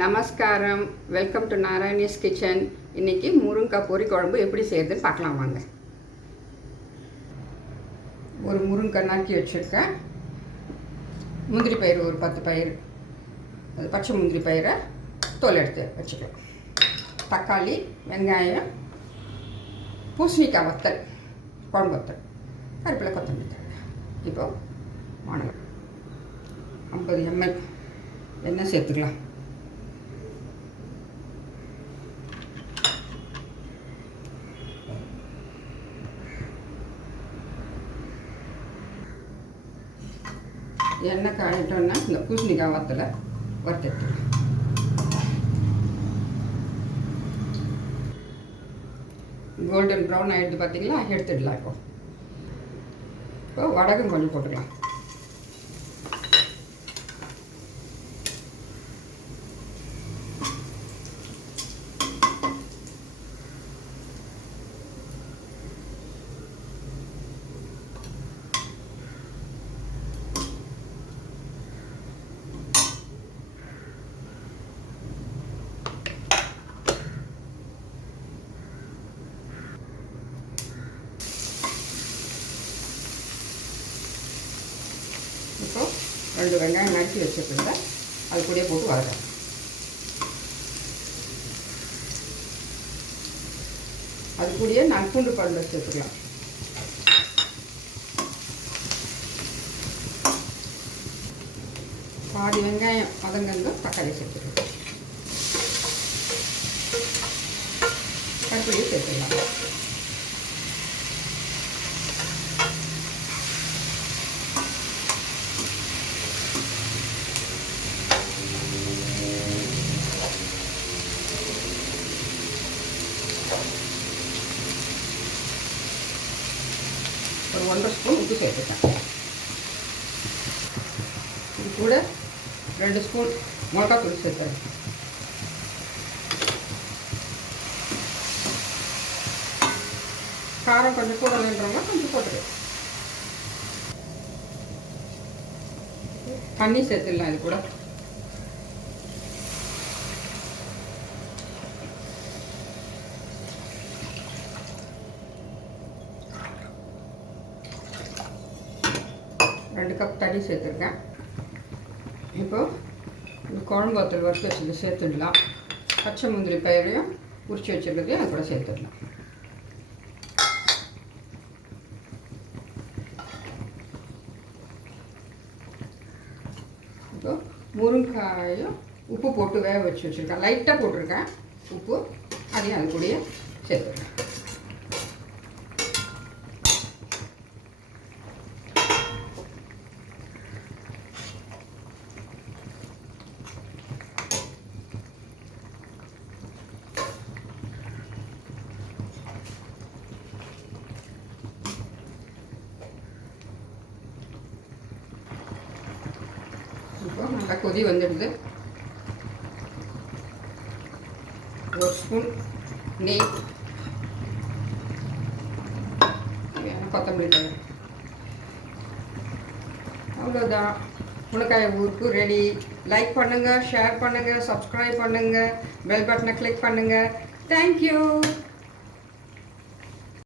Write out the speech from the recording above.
நமஸ்காரம். Welcome to Narayani's kitchen. இன்றைக்கி முருங்கைக்காய் பொரி குழம்பு எப்படி செய்கிறதுன்னு பார்க்கலாம் வாங்க. ஒரு முருங்கைக்காய் நறுக்கி வச்சுருக்கேன். முந்திரி பயிர் ஒரு 10 பயிர், அது பச்சை முந்திரி பயிரை தோல் எடுத்து வச்சுக்கலாம். தக்காளி, வெங்காயம், பூசணிக்காய் வத்தல், குழம்பு வத்தல், கருப்பிலை, கொத்தமல்லி தழை. இப்போது வானல் 50 ml எண்ணெய் சேர்த்துக்கலாம். எண்ணெய் காயிட்டோன்னா இந்த பூசணிக்காய் வத்தலை வறுத்தெடுத்துக்கலாம். கோல்டன் ப்ரௌன் ஆகிடுது பார்த்தீங்களா, எடுத்துடலாம். இப்போ வடகம் கொஞ்சம் போட்டுக்கலாம். இப்போ 2 வெங்காயம் நறுக்கி வச்சுருக்கேன், அது கூடயே போட்டு வதக்கலாம். அது கூடயே நான் பூண்டு பல் வச்சுக்கலாம். பாதி வெங்காயம் வதங்க தக்காளி சேர்த்துக்கலாம். கருப்பிலையும் சேர்த்துக்கலாம். ஒரு 1.5 ஸ்பூன் உப்பு சேர்த்துப்பேன். இது கூட 2 ஸ்பூன் மிளகாத்தூள் சேர்த்தேன். காரம் கொஞ்சம் போடணுன்றவங்க கொஞ்சம் போட்டுரு. தண்ணி சேர்த்துடலாம். இது கூட ரெண்டு கப் தண்ணி சேர்த்துருக்கேன். இப்போது இந்த குழம்பு வத்தல் வறுத்து வச்சுட்டு சேர்த்துடலாம். பச்சை முந்திரி பயிரையும் உரிச்சு வச்சுருக்கிறதையும் அது கூட சேர்த்துடலாம். இப்போ முருங்காயும் உப்பு போட்டு வேக வச்சு வச்சுருக்கேன். லைட்டாக போட்டிருக்கேன் உப்பு, அதையும் அது கூடயே சேர்த்துருக்கேன். இப்போ நல்லா கொதி வந்துடுது. 1 ஸ்பூன் நெய், கொத்தமல்லி தழை, அவ்வளோதான். முருங்கைக்காய் ஊருக்கு ரெடி. லைக் பண்ணுங்கள், ஷேர் பண்ணுங்கள், சப்ஸ்கிரைப் பண்ணுங்கள், பெல் பட்டனை கிளிக் பண்ணுங்கள். தேங்க்யூ.